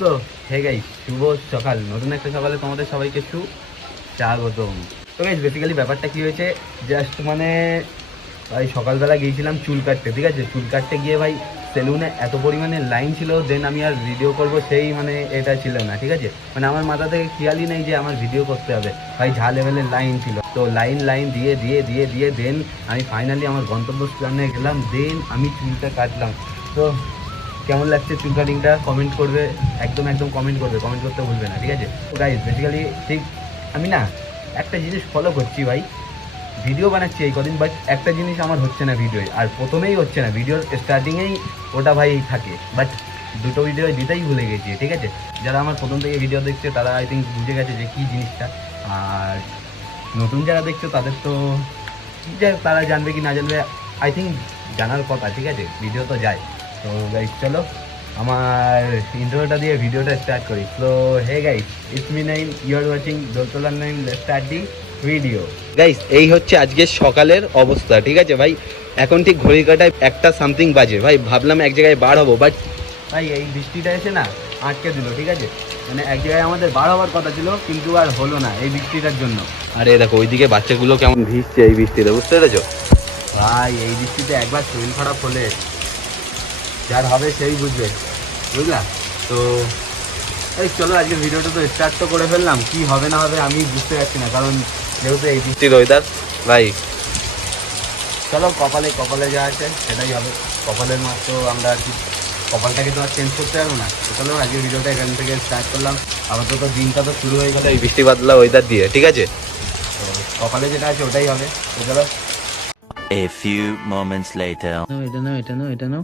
তো? হে গাই শুভ সকাল। নতুন একটা সকালে তোমাদের সবাইকে শু স্বাগতম। তো গাইজ বেসিক্যালি ব্যাপারটা কি হয়েছে? জাস্ট মানে ভাই, সকালবেলা গিয়েছিলাম চুল কাটতে, ঠিক আছে? চুল কাটতে গিয়ে ভাই সেলুনে এত পরিমাণে লাইন ছিল দেন আমি আর ভিডিও করব সেই মানে এটা ছিল না, ঠিক আছে? মানে আমার মাথা থেকে খেয়ালই নেই যে আমার ভিডিও করতে হবে। ভাই ঝা লেভেলের লাইন ছিল। তো লাইন লাইন দিয়ে দিয়ে দিয়ে দিয়ে দেন আমি ফাইনালি আমার গন্তব্যস্থানে গেলাম দেন আমি চুলটা কাটলাম। তো কেমন লাগছে চুল কাটিংটা কমেন্ট করবে, একদম একদম কমেন্ট করবে কমেন্ট করতে ভুলবে না, ঠিক আছে? গাইজ বেসিক্যালি ঠিক, আমি না একটা জিনিস ফলো করছি ভাই ভিডিও বানাচ্ছি এই কদিন বাট একটা জিনিস আমার হচ্ছে না ভিডিও আর প্রথমেই হচ্ছে না ভিডিওর স্টার্টিংয়েই ওটা ভাই থাকে বাট দুটো ভিডিও দিতেই ভুলে গেছি, ঠিক আছে? যারা আমার প্রথম থেকে ভিডিও দেখছে, তারা আই থিঙ্ক বুঝে গেছে যে কী জিনিসটা, আর নতুন যারা দেখছ, তাদের তো যে তারা জানবে কি না জানবে আই থিঙ্ক জানার কথা, ঠিক আছে? ভিডিও তো যায়। তো গাইজ চলো আমার ইন্টারভিউটা দিয়ে ভিডিওটা স্টার্ট করি। তো hey guys it's me Nine you are watching দোলতলার Nine start the video guys এই হচ্ছে আজকে সকালের অবস্থা ঠিক আছে ভাই? এখন ঠিক ঘড়ি কাটায় একটা সামথিং বাজে। ভাই ভাবলাম এক জায়গায় বার হব বাট ভাই এই বৃষ্টিটা এসে না আটকে দিল ঠিক আছে? মানে এক জায়গায় আমাদের বার হওয়ার কথা ছিল কিন্তু আর হলো না এই বৃষ্টিটার জন্য। আরে দেখো ওইদিকে বাচ্চাগুলো কেমন ভিজছে এই বৃষ্টিতে বুঝতে পেরেছ? ভাই এই বৃষ্টিতে একবার শরীর খারাপ হলে যার হবে সেই বুঝবে বুঝলা? তো এই চলো আজকে ভিডিওটা তো স্টার্ট তো করে ফেললাম কি হবে না হবে আমি বুঝতে পারছি না কারণ যেহেতু এই বৃষ্টির ওয়েদার ভাই। চলো কপালে কপালে যা আছে সেটাই হবে কপালের মাত্র আমরা আর কি কপালটাকে তো আর চেঞ্জ করতে পারব না। চলো আজকে ভিডিওটা এখান থেকে স্টার্ট করলাম। আপাতত তো দিনটা তো শুরু হয়ে গেল। এই বৃষ্টি বাদলা ওয়েদার দিয়ে ঠিক আছে? তো কপালে যেটা আছে ওটাই হবে। তো চলো। A few moments later. নাও এটা নাও এটা নাও এটা নাও।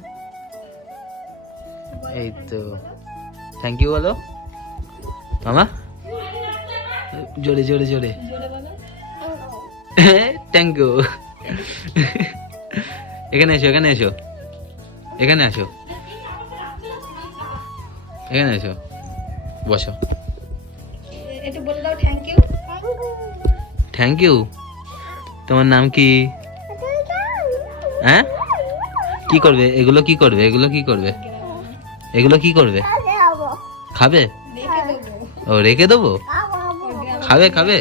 এই তো। থ্যাংক ইউ বলো। মামা? জোরে জোরে জোরে। থ্যাংক ইউ এখানে এসো এখানে এসো। এখানে আসো। এখানে এসো। বসো। একটু বলে দাও থ্যাংক ইউ থ্যাংক ইউ তোমার নাম কি? হ্যাঁ? কি করবে? এগুলো কি করবে? এগুলো কি করবে? এগুলো কি করবে? খাবে? ও রেখে দেবো? খাবে খাবে?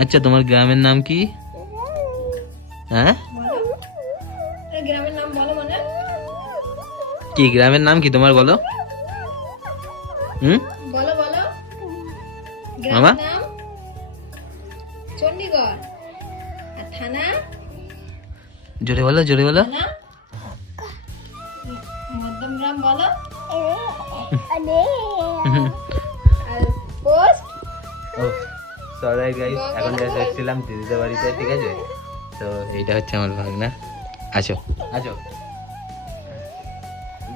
আচ্ছা তোমার গ্রামের নাম কি? হ্যাঁ? কি গ্রামের নাম কি তোমার বলো? হুম? বলো বলো মামা? চণ্ডীগড় থানা? জোরে বলো জোরে বলো। থানা মধ্যমগ্রাম বলো। পোস্ট ও সরি গাইস এখন জাস্ট এসেছিলাম দিদিদের বাড়িতে ঠিক আছে? তো এইটা হচ্ছে আমার ভাগনা। আসো। আসো।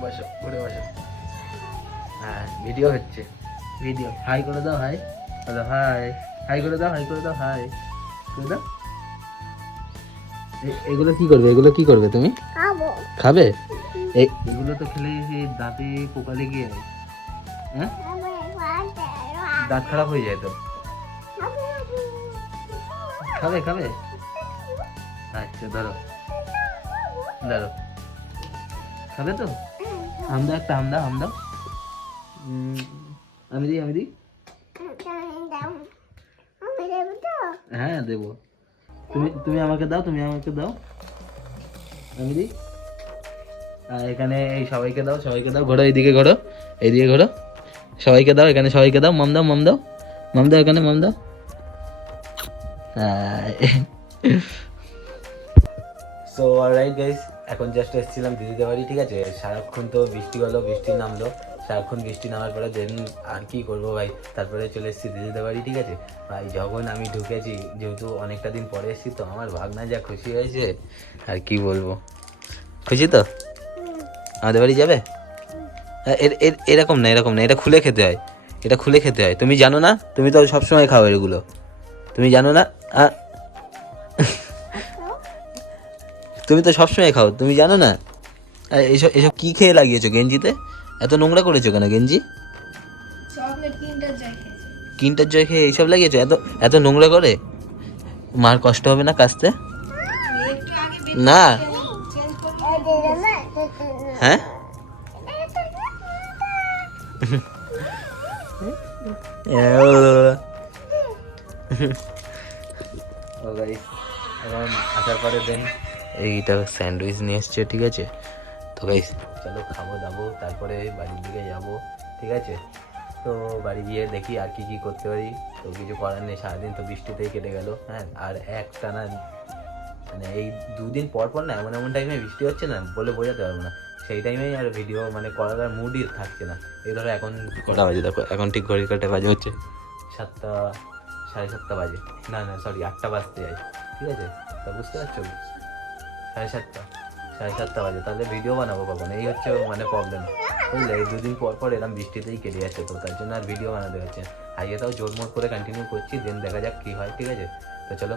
বসো ঘুরে বসো। হ্যাঁ ভিডিও হচ্ছে। ভিডিও হাই করে দাও হাই হ্যালো হাই হাই করে দাও হাই করে দাও হাই করে দাও। এ- এগুলো কি করবে? এগুলো কি করবে তুমি? খাবে? এগুলো তো খেলে দাঁতে পোকা লেগে যায়। হ্যাঁ? দাঁত খারাপ হয়ে যায় তো। খাবে খাবে? আচ্ছা ধরো। ধরো। খাবে তো? হাম দাও একটা হাম দাও আমি দিই আমি দিই? হ্যাঁ দেবো। তুমি তুমি আমাকে দাও, তুমি আমাকে দাও। আমি দিই? এখানে এই সবাইকে দাও সবাইকে দাও ঘোরো এইদিকে ঘোরো এইদিকে ঘোরো সবাইকে দাও, এখানে সবাইকে দাও, মাম দাও মাম দাও মাম দাও এখানে, মাম দাও। সো অলরাইট গাইস এখন জাস্ট এসেছিলাম দিদিদের বাড়ি, ঠিক আছে? সারাক্ষণ তো বৃষ্টি হলো, বৃষ্টি নামলো। সারাক্ষণ বৃষ্টি নামার পরে দেন আর কি করব ভাই? তারপরে চলে এসেছি দিদিদের বাড়ি, ঠিক আছে? ভাই, যখন আমি ঢুকেছি, যেহেতু অনেকটা দিন পরে এসেছি, তো আমার ভাগনা যা খুশি হয়েছে, আর কি বলব? খুশি তো? আমাদের বাড়ি যাবে? আহ, এর- এর- এরকম না এরকম না এটা খুলে খেতে হয়। এটা খুলে খেতে হয়। তুমি জানো না? তুমি তো সবসময় খাও এগুলো। তুমি জানো না? তুমি তো সবসময় খাও তুমি জানো না? এসব এসব কি খেয়ে লাগিয়েছো গেঞ্জিতে? এত নোংরা করেছ কেন গেঞ্জি? কিনটার জয় খেয়ে এইসব লাগিয়েছো? এত এত নোংরা করে? মার কষ্ট হবে না কাচতে আগে না। হ্যাঁ? আসার পরে দেন এইটা স্যান্ডউইচ নিয়ে এসছে, ঠিক আছে? তো গাইস চলো খাব, দাবো, তারপরে বাড়ির দিকে যাব, ঠিক আছে? তো বাড়ি গিয়ে দেখি আর কি কি করতে পারি। তো কিছু করার নেই, সারাদিন তো বৃষ্টিতেই কেটে গেল হ্যাঁ? আর একটা না মানে এই দুদিন পর পর না এমন এমন টাইমে বৃষ্টি হচ্ছে না বলে বোঝাতে পারব না। সেই টাইমেই আর ভিডিও মানে করার আর মুডই থাকছে না। এই ধরো এখন কটা বাজে দেখো এখন ঠিক ঘড়ি কাটে বাজে হচ্ছে। সাতটা সাড়ে সাতটা বাজে। না না সরি আটটা বাজতে যায় ঠিক আছে? তা বুঝতে পারছ? সাড়ে সাতটা সাড়ে সাতটা বাজে। তাহলে ভিডিও বানাবো কখন? এই হচ্ছে মানে প্রবলেম বুঝলে? এই দুদিন পর পর এরকম বৃষ্টিতেই কেটে যাচ্ছে তো তার জন্য আর ভিডিও বানাতে হচ্ছে হাইয়ে তাও জোর মোট করে কন্টিনিউ করছি দেন দেখা যাক কী হয়। ঠিক আছে? তো চলো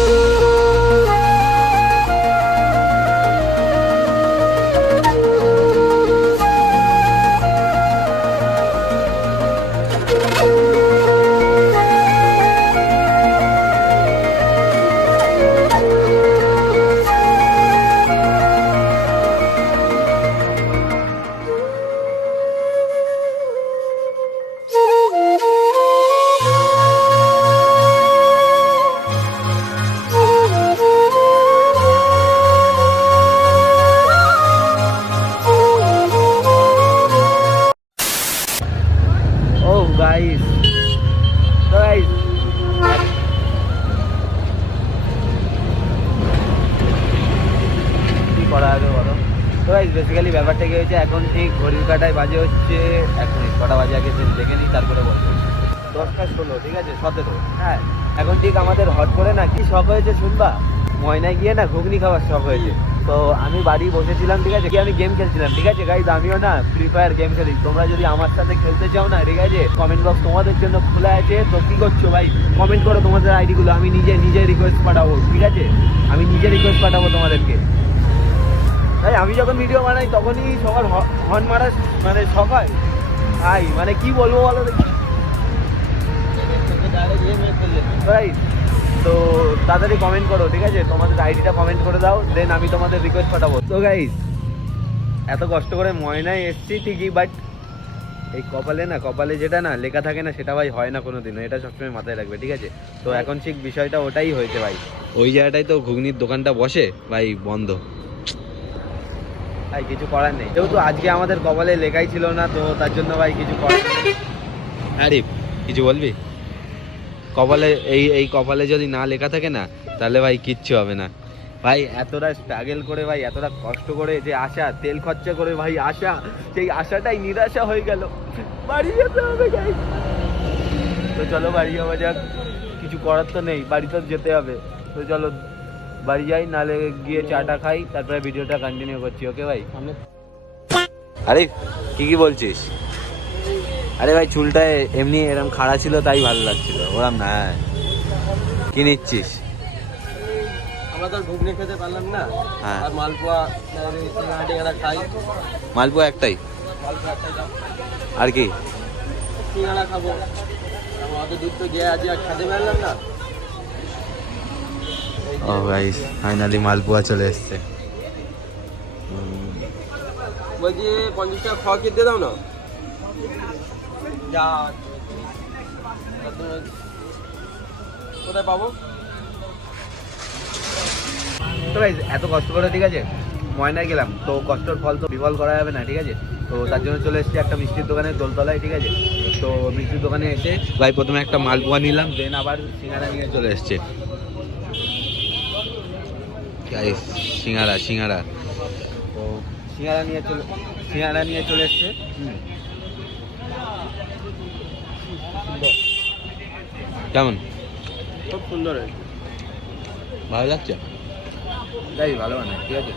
বাজে হচ্ছে এক মিনিট কটা বাজে আগে দেখে নিই তারপরে বলব। দশটা ষোলো ঠিক আছে? সতেরো। হ্যাঁ এখন ঠিক আমাদের হট করে না কি শখ হয়েছে শুনবা? ময়নায় গিয়ে না ঘুগনি খাওয়ার শখ হয়েছে। তো আমি বাড়ি বসেছিলাম ঠিক আছে? কি আমি গেম খেলছিলাম ঠিক আছে? গাইজ আমিও না ফ্রি ফায়ার গেম খেলি। তোমরা যদি আমার সাথে খেলতে চাও না ঠিক আছে? কমেন্ট বক্স তোমাদের জন্য খোলা আছে। তো কি করছ ভাই? কমেন্ট করো তোমাদের আইডিগুলো আমি নিজে নিজে রিকোয়েস্ট পাঠাবো ঠিক আছে? আমি নিজে রিকোয়েস্ট পাঠাবো তোমাদেরকে। তাই আমি যখন ভিডিও বানাই, তখনই সবার হর্ন মারা মানে শখ হয়। ভাই মানে কি বলব বলো দেখি. তো তাড়াতাড়ি কমেন্ট করো, ঠিক আছে? তোমাদের আইডিটা কমেন্ট করে দাও দেন আমি তোমাদের রিকোয়েস্ট পাঠাবো। তো গাইস এত কষ্ট করে ময়নায় এসছি ঠিকই বাট এই কপালে না, কপালে যেটা না, লেখা থাকে না, সেটা ভাই হয় না কোনো দিনও এটা সবসময় মাথায় রাখবে, ঠিক আছে? তো এখন ঠিক বিষয়টা ওটাই হয়েছে ভাই। ওই জায়গাটাই তো ঘুগনির দোকানটা বসে, ভাই বন্ধ। ভাই কিছু করার নেই। যেহেতু আজকে আমাদের কপালে লেখাই ছিল না তো তার জন্য ভাই কিছু করার নেই। আরিফ কিছু বলবি? কপালে এই এই কপালে যদি না লেখা থাকে না তাহলে ভাই কিচ্ছু হবে না। ভাই এতটা স্ট্রাগল করে ভাই এতটা কষ্ট করে যে আশা তেল খরচা করে ভাই আশা সেই আশাটাই নিরাশা হয়ে গেল। বাড়ি যেতে হবে guys। তো চলো বাড়ি যাওয়া যাক। কিছু করার তো নেই বাড়ি তো যেতে হবে। তো চলো বাড়ি যাই নালে গিয়ে চাটা খাই তারপরে ভিডিওটা কন্টিনিউ করছি ওকে ভাই? আরে কি কি বলছিস? আরে ভাই চুলটা এমনি এরকম খাড়া ছিল তাই ভালো লাগছিল। ওরম না কি নিচ্ছিস? আমরা তো আর ঘুগনি খেতে পারলাম না। হ্যাঁ। আর মালপোয়া খাই। মালপোয়া একটাই? মালপোয়া একটাই দাম আর কি? সিঙ্গাড়া খাব। আমরা অত দূর তো গিয়ে আজ আর খেতে পারলাম না। ও ভাই ফাইনালি মালপোয়া চলে এসছে। বলছি পঞ্চাশ টাকা খাওয়া দিয়ে দাও না? যা। কোথায় পাবো? তো ভাই এত কষ্ট করে ঠিক আছে? ময়নায় গেলাম তো কষ্টর ফল তো বিফল করা যাবে না ঠিক আছে? তো তার জন্য চলে এসেছি একটা মিষ্টির দোকানে দোলতলায় ঠিক আছে? তো মিষ্টির দোকানে এসে ভাই প্রথমে একটা মালপোয়া নিলাম দেন আবার সিঙ্গারা নিয়ে চলে এসছে। গাইস সিঙ্গারা সিঙ্গারা। তো সিঙ্গারা নিয়ে চলে সিঙ্গারা নিয়ে চলে এসছে। কেমন? খুব সুন্দর হয়েছে। ভালো লাগছে? তাই ভালো মানে ঠিক আছে?